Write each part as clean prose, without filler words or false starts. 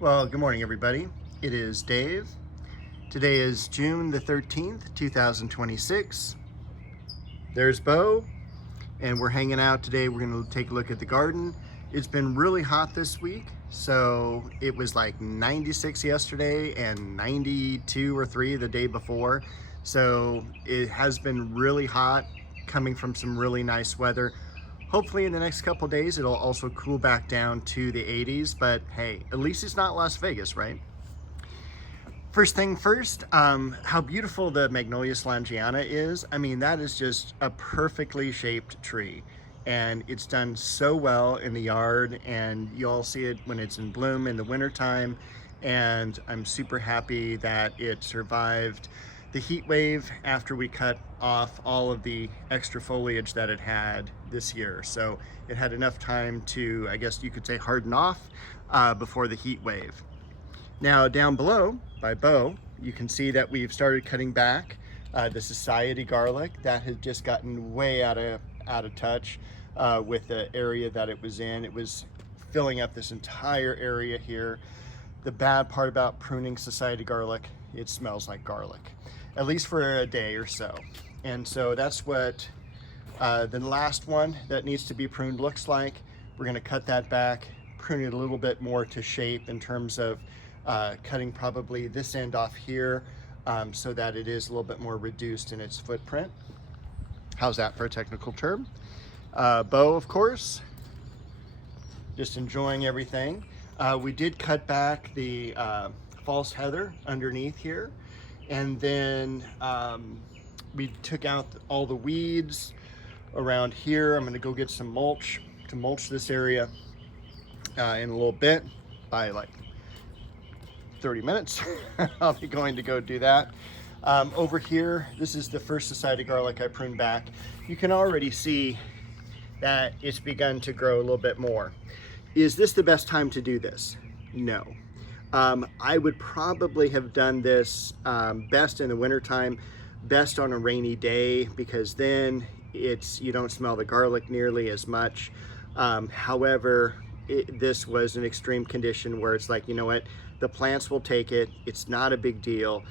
Well, good morning, everybody. It is Dave. Today is June the 13th, 2026. There's Bo, and we're hanging out today. We're going to take a look at the garden. It's been really hot this week, so it was like 96 yesterday and 92 or 3 the day before. So it has been really hot, coming from some really nice weather. Hopefully in the next couple days, it'll also cool back down to the 80s, but hey, at least it's not Las Vegas, right? First thing first, how beautiful the Magnolia Slangiana is. I mean, that is just a perfectly shaped tree, and it's done so well in the yard, and you all see it when it's in bloom in the wintertime, and I'm super happy that it survived the heat wave after we cut off all of the extra foliage that it had this year. So it had enough time to, I guess you could say, harden off before the heat wave. Now down below by Bo, you can see that we've started cutting back the society garlic that had just gotten way out of touch with the area that it was in. It was filling up this entire area here. The bad part about pruning society garlic, it smells like garlic, at least for a day or so. And so that's what the last one that needs to be pruned looks like. We're gonna cut that back, prune it a little bit more to shape in terms of cutting probably this end off here so that it is a little bit more reduced in its footprint. How's that for a technical term? Bo, of course, just enjoying everything. We did cut back the false heather underneath here, and then we took out all the weeds around here. I'm going to go get some mulch to mulch this area in a little bit. By like 30 minutes I'll be going to go do that. Over here, this is the first society garlic I pruned back. You can already see that it's begun to grow a little bit more. Is this the best time to do this? No. I would probably have done this best in the wintertime, best on a rainy day, because then you don't smell the garlic nearly as much. However, this was an extreme condition where it's like, you know what, the plants will take it. It's not a big deal.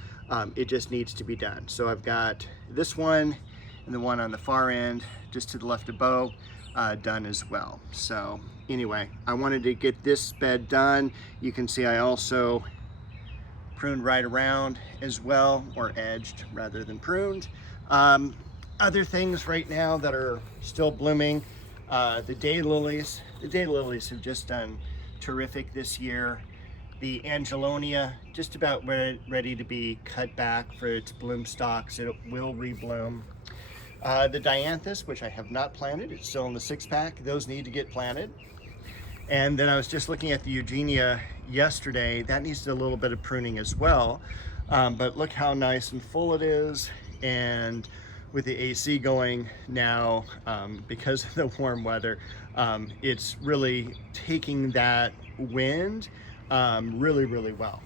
It just needs to be done. So I've got this one and the one on the far end, just to the left of Bo, done as well. So anyway, I wanted to get this bed done. You can see I also pruned right around as well, or edged rather than pruned. Other things right now that are still blooming, the daylilies. The daylilies have just done terrific this year. The Angelonia, just about ready to be cut back for its bloom stalks. It will rebloom. The dianthus, which I have not planted, it's still in the 6-pack. Those need to get planted. And then I was just looking at the Eugenia yesterday. That needs a little bit of pruning as well. But look how nice and full it is. And with the AC going now, because of the warm weather, it's really taking that wind really, really well.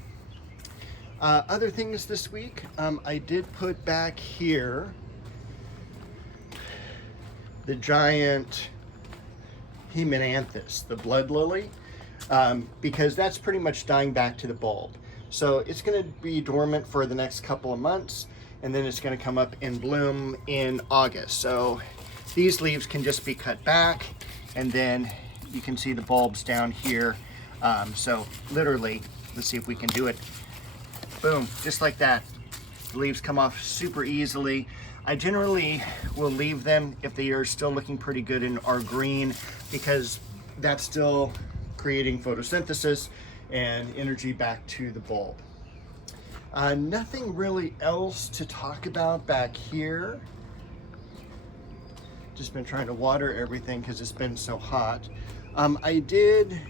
Other things this week, I did put back here the giant Hemananthus, the blood lily, because that's pretty much dying back to the bulb. So it's going to be dormant for the next couple of months, and then it's going to come up in bloom in August. So these leaves can just be cut back, and then you can see the bulbs down here. So literally, let's see if we can do it. Boom, just like that. The leaves come off super easily. I generally will leave them if they are still looking pretty good and are green, because that's still creating photosynthesis and energy back to the bulb. Nothing really else to talk about back here. Just been trying to water everything because it's been so hot. I did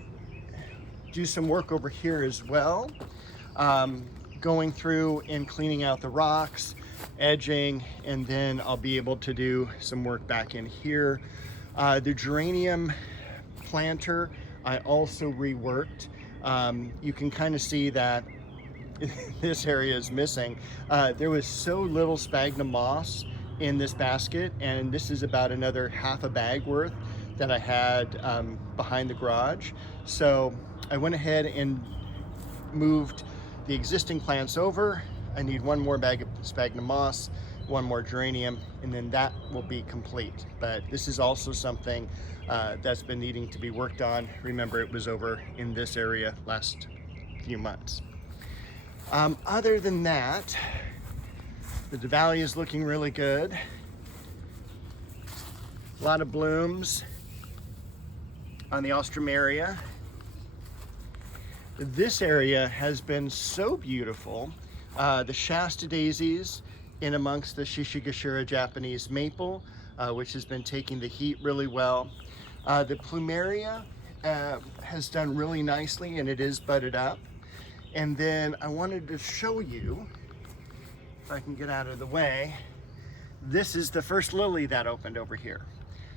do some work over here as well, going through and cleaning out the rocks, edging, and then I'll be able to do some work back in here. The geranium planter I also reworked. You can kind of see that this area is missing. There was so little sphagnum moss in this basket, and this is about another half a bag worth that I had behind the garage. So I went ahead and moved the existing plants over. I need one more bag of sphagnum moss, one more geranium, and then that will be complete. But this is also something that's been needing to be worked on. Remember, it was over in this area last few months. Other than that, the Dahlia is looking really good. A lot of blooms on the Ostromeria. This area has been so beautiful. The Shasta Daisies in amongst the Shishigashira Japanese maple, which has been taking the heat really well. The plumeria has done really nicely, and it is budded up. And then I wanted to show you, if I can get out of the way, this is the first lily that opened over here.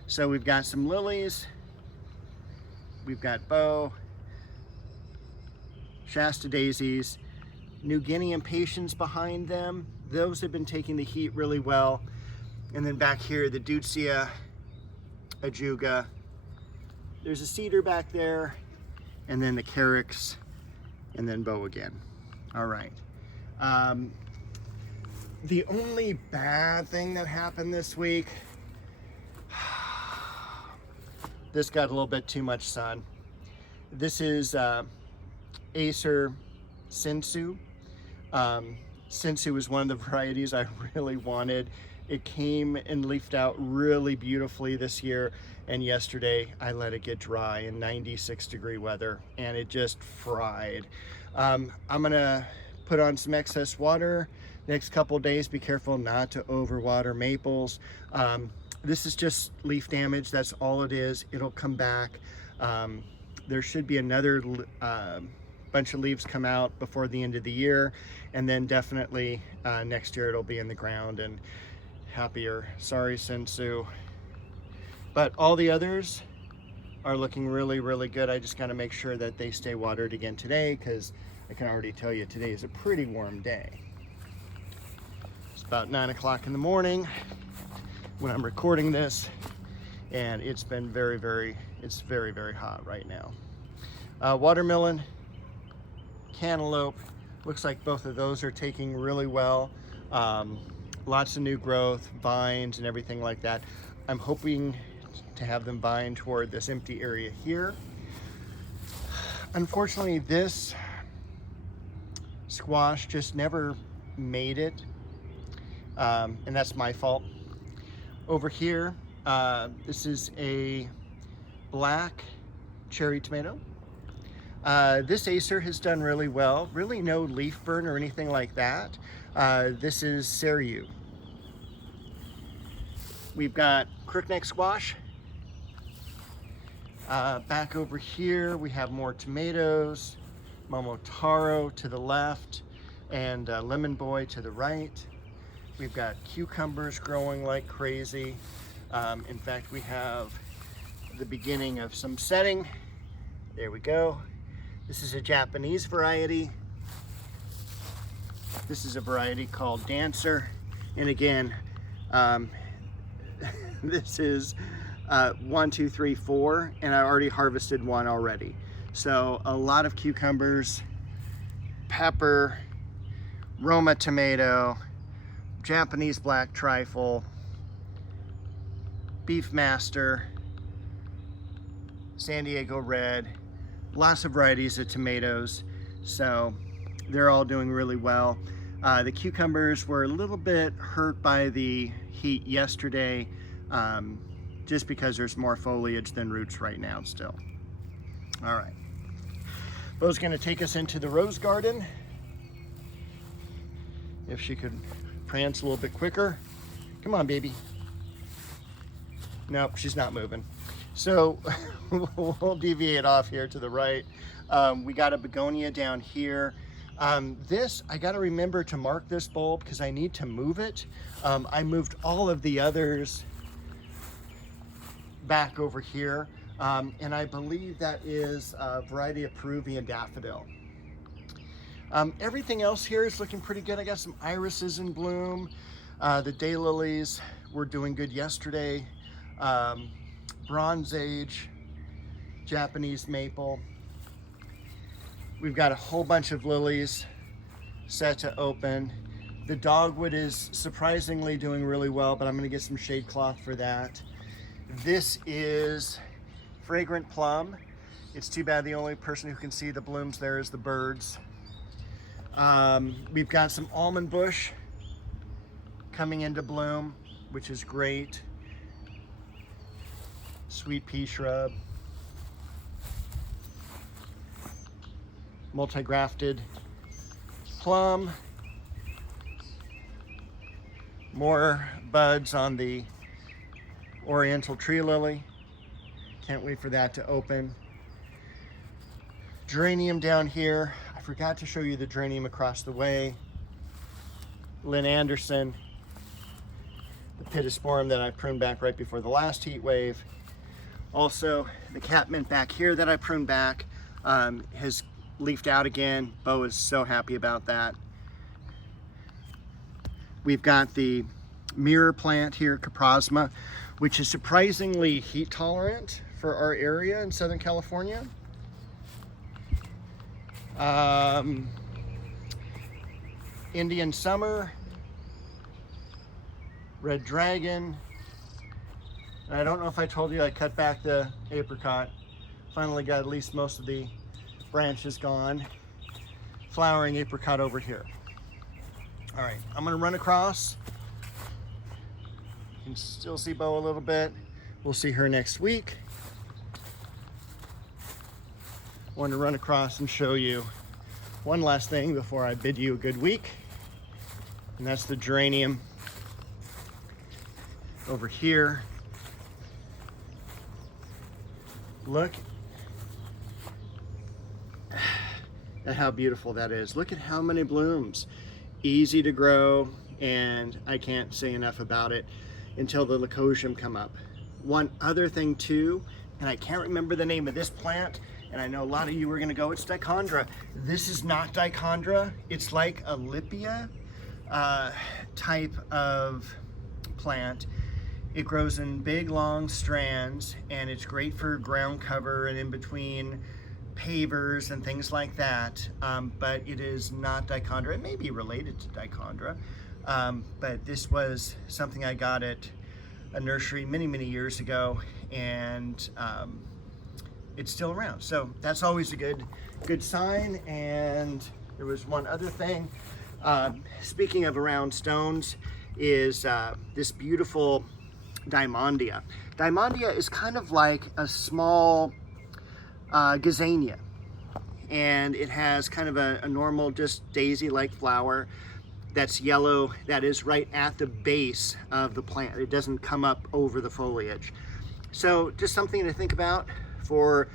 So we've got some lilies, we've got bow, Shasta Daisies, New Guinea impatiens behind them. Those have been taking the heat really well. And then back here, the Deutzia ajuga. There's a cedar back there, and then the carex, and then bow again. All right. The only bad thing that happened this week, this got a little bit too much sun. This is Maple Sensu. Sensu is one of the varieties I really wanted. It came and leafed out really beautifully this year, and yesterday I let it get dry in 96-degree weather, and it just fried. I'm gonna put on some excess water next couple days. Be careful not to overwater maples. This is just leaf damage, that's all it is. It'll come back. There should be another bunch of leaves come out before the end of the year, and then definitely next year it'll be in the ground and happier. Sorry, Sensu. But all the others are looking really, really good. I just got to make sure that they stay watered again today, because I can already tell you today is a pretty warm day. It's about 9 o'clock in the morning when I'm recording this, and it's been very, very hot right now. Watermelon, cantaloupe, looks like both of those are taking really well. Lots of new growth, vines and everything like that. I'm hoping to have them vine toward this empty area here. Unfortunately, this squash just never made it, and that's my fault. Over here, this is a black cherry tomato. This acer has done really well. Really no leaf burn or anything like that. This is Cereus. We've got crookneck squash. Back over here, we have more tomatoes, Momotaro to the left, and Lemon Boy to the right. We've got cucumbers growing like crazy. In fact, we have the beginning of some setting. There we go. This is a Japanese variety. This is a variety called Dancer. And again, this is 1, 2, 3, 4, and I already harvested one already. So a lot of cucumbers, pepper, Roma tomato, Japanese black trifle, Beef Master, San Diego red, lots of varieties of tomatoes. So they're all doing really well. The cucumbers were a little bit hurt by the heat yesterday, just because there's more foliage than roots right now still. All right. Bo's gonna take us into the rose garden. If she could prance a little bit quicker. Come on, baby. Nope, she's not moving. So we'll deviate off here to the right. We got a begonia down here. This, I gotta remember to mark this bulb because I need to move it. I moved all of the others back over here. And I believe that is a variety of Peruvian daffodil. Everything else here is looking pretty good. I got some irises in bloom. The daylilies were doing good yesterday. Bronze Age Japanese maple. We've got a whole bunch of lilies set to open. The dogwood is surprisingly doing really well, but I'm gonna get some shade cloth for that. This is fragrant plum. It's too bad the only person who can see the blooms there is the birds. We've got some almond bush coming into bloom, which is great. Sweet pea shrub. Multi-grafted plum. More buds on the oriental tree lily. Can't wait for that to open. Geranium down here. I forgot to show you the geranium across the way. Lynn Anderson. The pittosporum that I pruned back right before the last heat wave. Also, the catmint back here that I pruned back has leafed out again. Bo is so happy about that. We've got the mirror plant here, Caprosma, which is surprisingly heat tolerant for our area in Southern California. Indian Summer, Red Dragon. And I don't know if I told you I cut back the apricot. Finally got at least most of the branches gone. Flowering apricot over here. All right, I'm gonna run across. You can still see Bo a little bit. We'll see her next week. I wanted to run across and show you one last thing before I bid you a good week. And that's the geranium over here. Look at how beautiful that is. Look at how many blooms. Easy to grow, and I can't say enough about it until the leucosium come up. One other thing too, and I can't remember the name of this plant, and I know a lot of you are gonna go, it's dichondra. This is not dichondra. It's like a Lippia type of plant. It grows in big, long strands, and it's great for ground cover and in between pavers and things like that, but it is not dichondra. It may be related to dichondra, but this was something I got at a nursery many, many years ago, and it's still around. So that's always a good sign. And there was one other thing. Speaking of around stones, is this beautiful Diamondia. Diamondia is kind of like a small gazania, and it has kind of a normal, just daisy-like flower that's yellow, that is right at the base of the plant. It doesn't come up over the foliage. So just something to think about for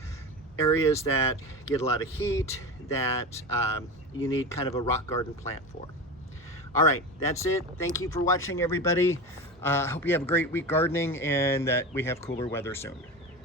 areas that get a lot of heat, that you need kind of a rock garden plant for. All right, that's it. Thank you for watching, everybody. I hope you have a great week gardening and that we have cooler weather soon.